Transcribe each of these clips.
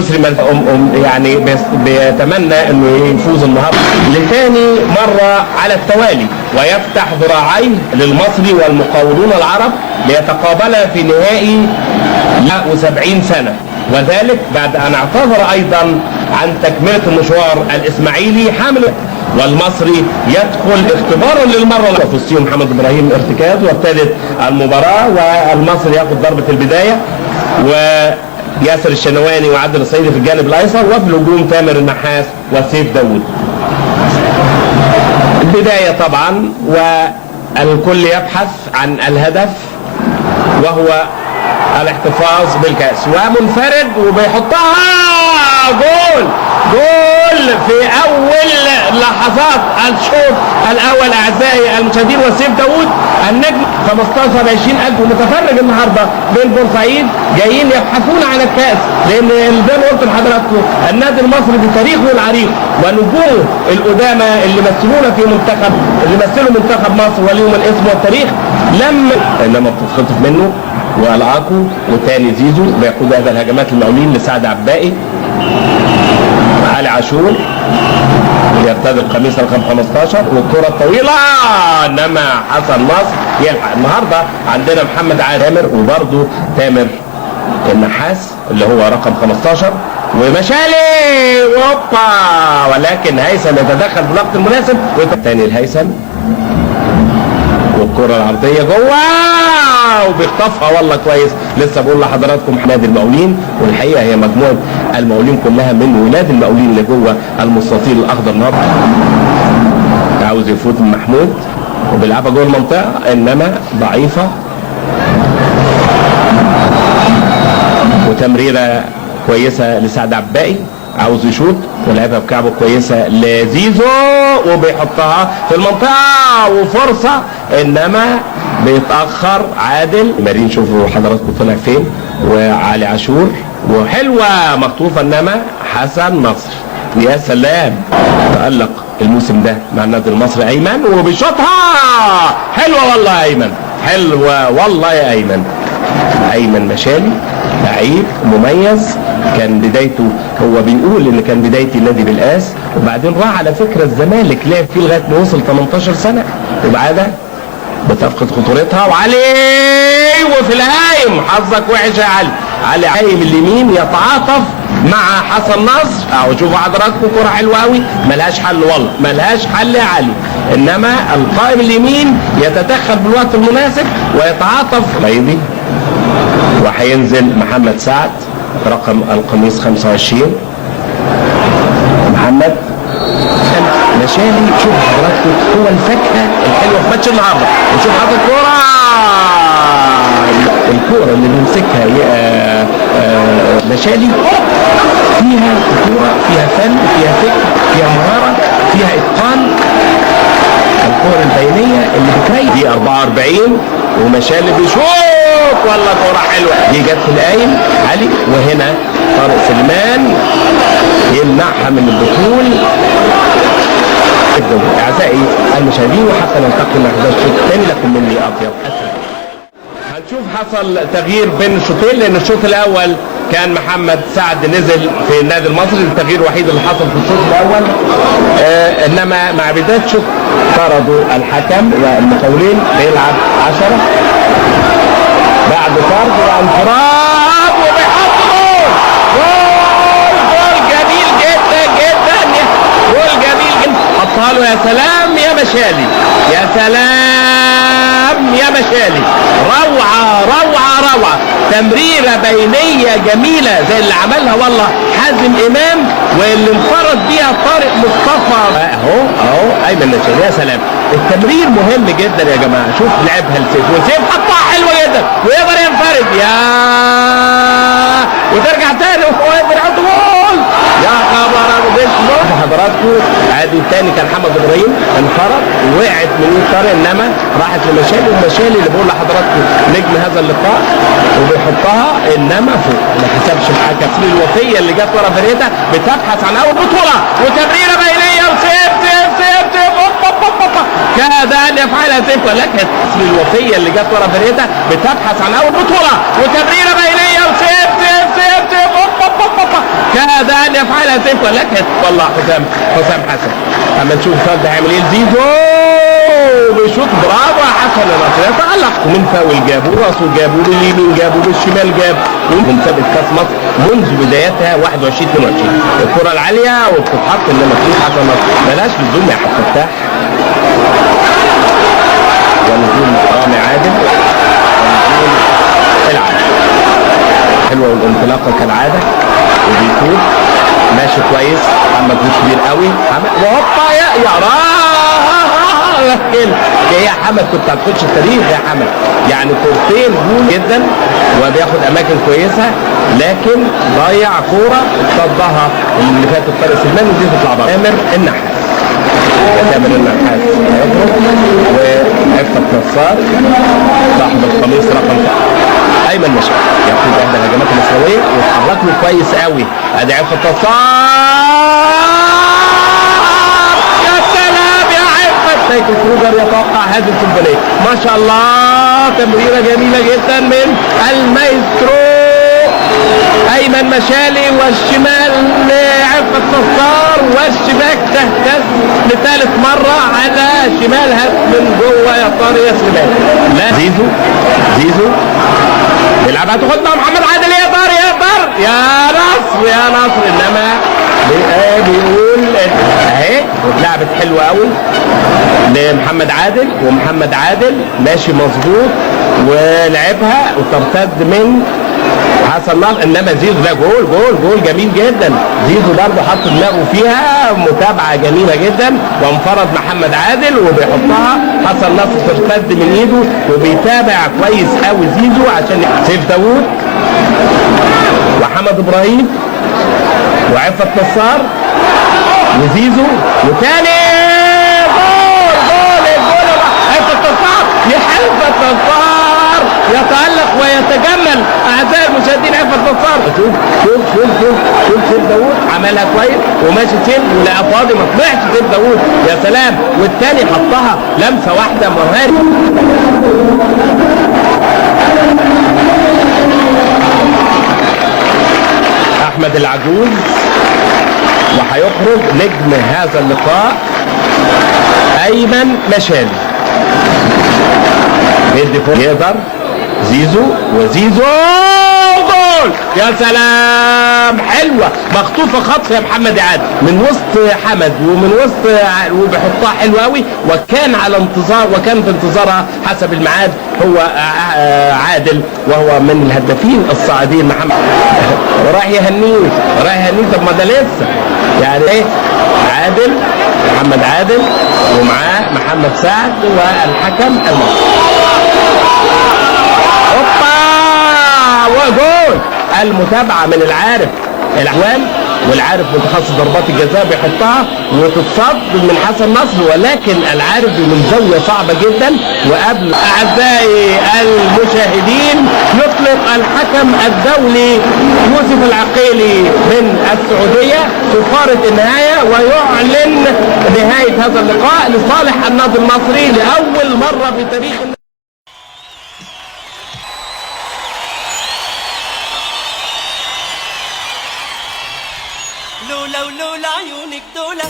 يسري يعني بيتمنى انه يفوز النهارده لثاني مره على التوالي ويفتح ذراعيه للمصري والمقاولون العرب ليتقابلا في نهائي 70 سنه، وذلك بعد ان اعتذر ايضا عن تكمله المشوار الاسماعيلي حامل، والمصري يدخل اختبارا للمره فوزيو محمد ابراهيم ارتكاز، وابتدت المباراه والمصري ياخذ ضربه البدايه وياسر الشنواني وعادل الصعيدي في الجانب الايسر، وفي الهجوم تامر النحاس وسيف داوود. البدايه طبعا والكل يبحث عن الهدف وهو الاحتفاظ بالكاس، ومنفرد وبيحطها جول في اول لحظات الشوط الاول. اعزائي المشاهدين، وسيف داوود النجم 15-20 ألف متفرج النهارده من بورسعيد جايين يبحثون عن الكاس، لان زي ما قلت لحضراتكم النادي المصري بتاريخه العريق ونجومه القدامى اللي مثلوا منتخب مصر وليهم الاسم والتاريخ انما بتتخطف منه والعاكو والتاني زيزو بيقود هذا الهجمات المقاولين لسعد عباقي. علي عاشور يرتدي القميص رقم 15 والكرة الطويلة، انما حسن نصر يلحق. النهارده عندنا محمد عامر وبرضه تامر النحاس اللي هو رقم 15 ومشالي ووبا، ولكن هيثم يتدخل في الوقت المناسب والثاني الهيثم والكرة العرضية جوه وبيخطفها والله كويس. لسه بقول لحضراتكم نادي المقاولين، والحقيقه هي مجموعه المقاولين كلها من ولاد المقاولين اللي جوه المستطيل الاخضر. النهارده عاوز يفوت من محمود وبيلعبها جوه المنطقه انما ضعيفه، وتمريره كويسه لسعد عباقي عاوز يشوط ولعبها بكعبه كويسه لزيزو وبيحطها في المنطقه وفرصه انما بيتاخر عادل مارين. شوفوا حضراتكم طلع فين، وعلي عاشور وحلوه مخطوفه انما حسن نصر. يا سلام، تألق الموسم ده مع النادي المصري ايمن وبيشوطها حلوه والله ايمن، حلوه والله يا ايمن مشالي لعيب مميز. كان بدايته هو بيقول ان كان بدايتي النادي بالقاس، وبعدين راح على فكره الزمالك لعب فيه لغايه ما وصل 18 سنه، وبعدها بتفقد خطورتها. وعلي وفي الهايم حظك وحش يا علي هايم اليمين يتعاطف مع حسن نصر. اهو شوفوا حضراتكم كره حلوه قوي ملهاش حل والله، ملهاش حل يا علي، انما القائم اليمين يتدخل بالوقت المناسب ويتعاطف ميدي. وهينزل محمد سعد رقم القميص 25 محمد مشالي. شوف حضراتكم هو الفاكهه الحلوه في ماتش النهارده، وشوف حضرتك الكوره اللي بيمسكها مشالي فيها كوره فيها فن فيها فكر فيها مهاره فيها اتقان. الكوره البينيه اللي بتريح دي 44 ومشالي بيشوط والله كوره حلوه دي جت في القايم علي، وهنا طارق سليمان يمنعها من الدخول. اعزائي المشاهدين، وحتى نلتقي مع هذا الشوط الثاني لكم مني اطيب اسئله. هنشوف حصل تغيير بين الشوطين، لان الشوط الاول كان محمد سعد نزل في النادي المصري، التغيير الوحيد اللي حصل في الشوط الاول. انما مع بدايه الشوط طردوا الحكم والمقاولين بيلعب 10 بعد طرد وانفراد وبيحط جول جميل جدا جول جميل جدا حطها له. يا سلام يا مشالي، يا سلام يا مشالي، روعه روعه روعه، تمريره بينيه جميله زي اللي عملها والله حازم امام واللي انفرد بيها طارق مصطفى. اهو ايمن مشالي. يا سلام، التمرير مهم جدا يا جماعه. شوف لعبها لسيف وسيف حطها حلوه جدا ويقدر ينفرد وترجع تاني وهو يقدر يحط جول. يا خبر حضراتكم عادي. الثاني كان محمد ابراهيم انفرد ووقعت من طارق انما راحت لمشالي، ومشالي اللي بقول لحضراتكم نجم هذا اللقاء وبيحطها انما فوق ما حسبش الحكم. الوفيه اللي جت ورا فريقها بتبحث عن اول بطوله وتمريره بينيه وسيف كاد ان يفعلها سيف، ولكن الوفيه اللي جت ورا فريقها بتبحث عن اول بطوله وتمريره بينيه وسيف كاد ان يفعلها سيف ولكن طلع حسام حسن. اما نشوف الفرد هيعمل ايه. زيزو بيشوط برافو يا حسن النصر يتألق من فاول جابوا راسه جابوا باليمين جابوا بالشمال جاب من مسابقه كاس مصر منذ بدايتها 21 22 الكره العاليه وبتتحط انما تشوف حسن النصر بلاش بالزوم يا عبد الفتاح. ونزول رامي عادل ونزول العب حلوه والانطلاقه كالعاده وبيطول ماشي كويس. محمد مش كبير قوي وهوبا يا لكن يا حمد كنت هتخش التاريخ يا حمد يعني كورتين جول جدا وبياخد اماكن كويسه لكن ضيع كوره صدها اللي فاتت طارق سليمان ودي تطلع بره. تامر النحاس تامر النحاس هيخرج وعفت نصار صاحب القميص رقم ايمن مشعل ياخد احدى الهجمات المصريه ويتحرك له كويس قوي. ادي عفت نصار سايكل كروجر يتوقع هذه الفوتبوليه ما شاء الله. تمريره جميله جدا من المايسترو ايمن مشالي والشمال لعفت نصار والشباك تهتز لثالث مره على شمالها من جوه يا طارق يا سليمان. لا زيزو بيلعبها تاخد مع محمد عادل يا طارق يا نصر انما بيقول اهي اتلعبت حلوه قوي لمحمد عادل ومحمد عادل ماشي مظبوط ولعبها وترتد من حسن نصر انما زيزو ده جول جميل جدا. زيزو برضه حط دماغه فيها متابعه جميله جدا وانفرد محمد عادل وبيحطها حسن نصر ترتد من ايده وبيتابع كويس قوي زيزو عشان سيف داوود وحمد ابراهيم وعفت نصار وزيزو وتاني جول عفت نصار لحلفت نصار يتألق ويتجمل اعزائي المشاهدين. عفت نصار شوف سيف داوود عملها كويس وماشي سيف ولقى فاضي ما طلعش سيف داوود يا سلام والتاني حطها لمسه واحده مهاري. احمد العجوز وهيخرج نجم هذا اللقاء ايمن مشالي بيدي فوق يقدر زيزو جول يا سلام حلوه مخطوفه خطف يا محمد عادل من وسط حمد ومن وسط وبيحطها حلوه قوي وكان على انتظار وكان في انتظارها حسب الميعاد هو عادل وهو من الهدافين الصاعدين محمد وراح يهنيه طب ما ده لسه يعني ايه عادل محمد عادل ومعاه محمد سعد والحكم المصري. وجول المتابعه من العارف الاحوال والعارف متخصص ضربات الجزاء بيحطها وتتصد من حسن نصر ولكن العارف من زاويه صعبه جدا. وقبل اعزائي المشاهدين يطلق الحكم الدولي يوسف العقيلي من السعوديه صفاره النهايه ويعلن نهايه هذا اللقاء لصالح النادي المصري لاول مره في تاريخ. لولا عيونك دولة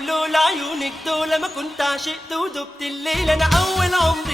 لولا عيونك دولة ما كنت عشقت ودبت الليل انا اول عمري